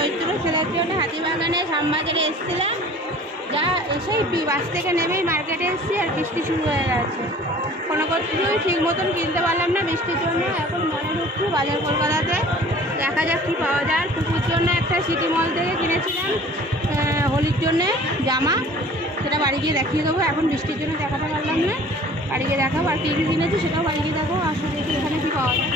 চৈত্র seller জন্য হাতিবাগানে শ্যামবাজারে এসেছিলাম। যা এসেই বাস থেকে নেমেই মার্কেটে এসেছি আর বৃষ্টি শুরু হয়ে গেছে। কোনো কিছুই ঠিক মতন কিনতে পারলাম না বৃষ্টির জন্য। এখন মনে ঢুকছি বাজার কলকাতাতে, দেখা যাক কী পাওয়া যায়। পুকুর জন্য একটা সিটি মল থেকে কিনেছিলাম হোলির জন্যে জামা, সেটা বাড়ি গিয়ে দেখিয়ে দেবো। এখন বৃষ্টির জন্য দেখাতে পারলাম না, বাড়ি গিয়ে দেখাবো। আর কী কী কিনেছি সেটাও বাড়ি গিয়ে দেখাবো। আসলে দেখি এখানে কী পাওয়া যায়।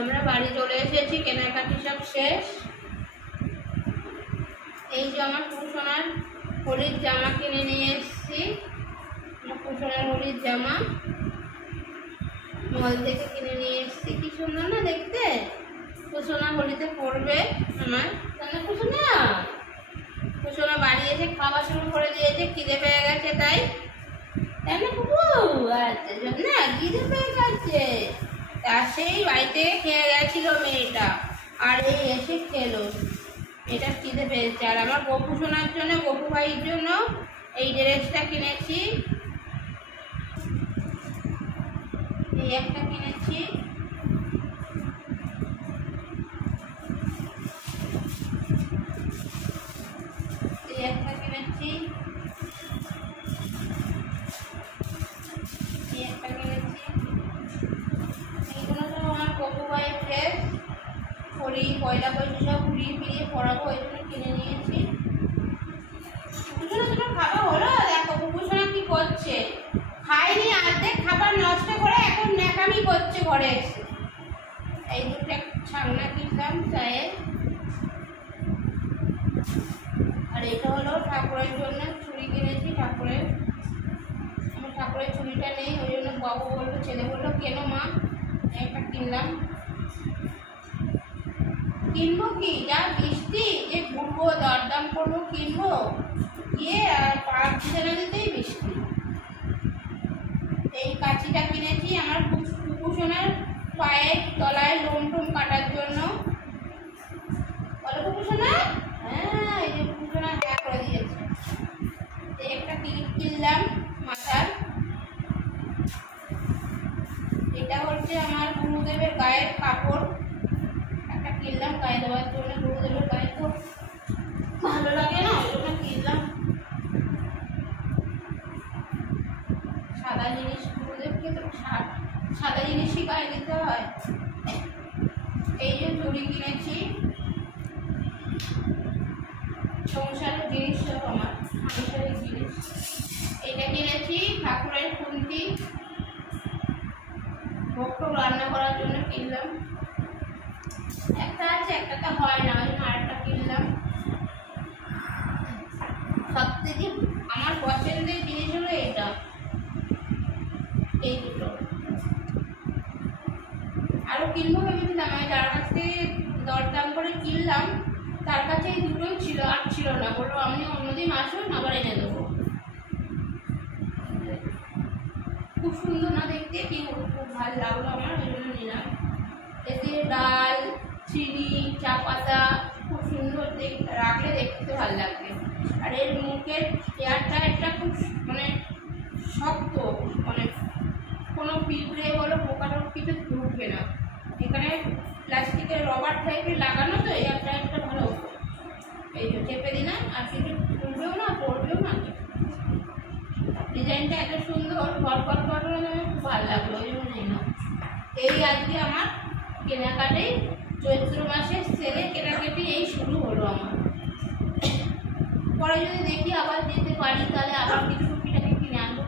আমরা বাড়ি চলে এসেছি, কেনাকাটি সব শেষ। এই যে আমার কুসোনার হোলির জামা কিনে নিয়ে এসেছি। আমার কুসোনার হোলির জামা মল থেকে কিনে নিয়ে এসেছি। কি সুন্দর না দেখতে, কুসোনা হোলিতে পরবে আমার। তাহলে কুসোনা বাড়ি এসে খাওয়া শুরু করে দিয়েছে, খিদে পেয়ে গেছে তাই। তাই না কুকু? আচ্ছা না, খিদে পেয়ে গেছে। আর সেই বাড়িতে খেয়ে গেছিল মেয়েটা, আর এই এসে খেলো। এটা খিদে পেয়েছে। আর আমার গপু সোনার জন্য, গপু ভাইয়ের জন্য এই ড্রেসটা কিনেছি। এই একটা কিনেছি, এই একটা কিনেছি, এই একটা কিনেছি। এইগুলো তো আমার গপু ভাইয়ের ড্রেস। হোলি পয়লা বৈশাখ সব ঘুরিয়ে ফিরিয়ে পরাবো, ওই জন্য কিনে নিয়েছি। তোমার খাওয়া হলো? দেখো কুকুরসোনা কি করছে, খায়নি, অর্ধেক খাবার নষ্ট করে এখন ন্যাকামি করছে ঘরে এসে। এই দুটো ছাগনা কিনলাম চায়ের। আর এটা হলো ঠাকুরের জন্য চুড়ি কিনেছি ঠাকুরের। আমার ঠাকুরের চুড়িটা নেই, ওই জন্য বাবু বললো, ছেলে বললো কেন মা, একটা কিনলাম। কিনবো কি, যা বৃষ্টি, যে ঘুরবো দরদাম করবো কিনবো গিয়ে আর পাড় দিতে না দিতেই বৃষ্টি। এই কাঁচিটা কিনেছি আমার কুকুশোনার পায়ের তলায় লোম টোম কাটার জন্য। বলো কুকুশোনা, হ্যাঁ এই যে কুকুশোনা হ্যাঁ করে দিয়েছে। একটা ক্লিপ কিনলাম মাথার। এটা হচ্ছে আমার গুরুদেবের গায়ের কাপড়, একটা কিনলাম গায়ে দেওয়ার জন্য। গুরুদেবের গায়ে তো ভালো লাগে না, ওই জন্য কিনলাম। সাদা জিনিস, গুরুদেবকে তো সাদা জিনিসই গায়ে দিতে হয়। এই যে চুড়ি কিনেছি, সংসারের জিনিস সব আমার সংসারের জিনিস। এটা কিনেছি ঠাকুরের খুন্তি, ভোগ টোগ রান্না করার জন্য কিনলাম। একটা আছে, একটাতে হয় না, ওই জন্য আরেকটা কিনলাম। সব থেকে আমার পছন্দের জিনিস হলো এটা, এই দুটো। আরো কিনবো ভেবেছিলাম, আমি যার কাছ থেকে দরদাম করে কিনলাম তার কাছে এই দুটোই ছিল, আর ছিল না। বললো আপনি অন্যদিন আসুন আবার এনে দেবো। খুব সুন্দর না দেখতে, কি খুব ভালো লাগলো আমার, ওই জন্য নিলাম। এতে ডাল, চিনি, চা পাতা খুব সুন্দর রাখলে দেখতে ভালো লাগবে। আর এর মুখের এয়ারটা একটা খুব মানে শক্ত, মানে কোনো পিঁপড়ে বলো পোকা কিছু ঢুকবে না। এখানে প্লাস্টিকের রবার টাইপের লাগানো, তো এয়ারটা একটা ভালো। এই যে চেপে দিলাম, আর কিছু ঢুকবেও না, পড়বেও না। ডিজাইনটা এত সুন্দর, ঘর খুব ভালো লাগলো, ওই জন্য নিলাম। এই আজকে আমার কেনাকাটি, চৈত্র মাসের সেলে কেনাকাটি এই শুরু হলো আমার। পরে যদি দেখি আবার যেতে পারি তাহলে আবার কিছু টুকিটাকি কিনে আনবো।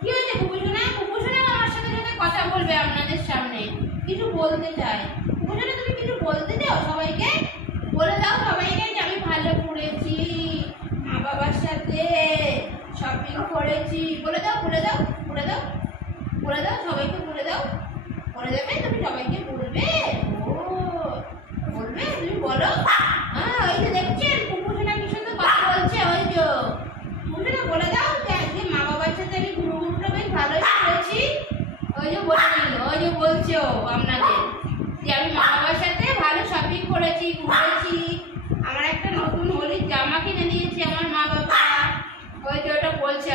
কি হয়েছে কুকুশোনা? কুকুশোনা আমার সাথে সাথে কথা বলবে আপনাদের সামনে, কিছু বলতে চাই। কুকুশোনা তুমি কিছু বলতে চাও সবাইকে? বলে দাও সবাইকে যে আমি ভালো ঘুরেছি, মা বাবার সাথে শপিং করেছি। বলে দাও, বলে দাও, বলে দাও, বলে দাও, সবাইকে বলে দাও। বলে দেবে তুমি, সবাইকে বলবে? ও বলবে, তুমি বলো। হ্যাঁ ওই যে দেখছেন কুকুশোনা কি সুন্দর কথা বলছে। ওই যে কুকুশোনা বলে দাও যে আজকে মা বাবার সাথে আমি ঘুরঘুরটা বেশ ভালোই করেছি। ওই যে বলে নিল, ওই যে বলছে ও আপনাদের যে আমি মা বাবার সাথে ভালো শপিং করেছি, ঘুরেছি। আমার একটা নতুন হোলির জামা কিনে দিয়েছি আমার মা বাবা। ওই যে ওটা বলছে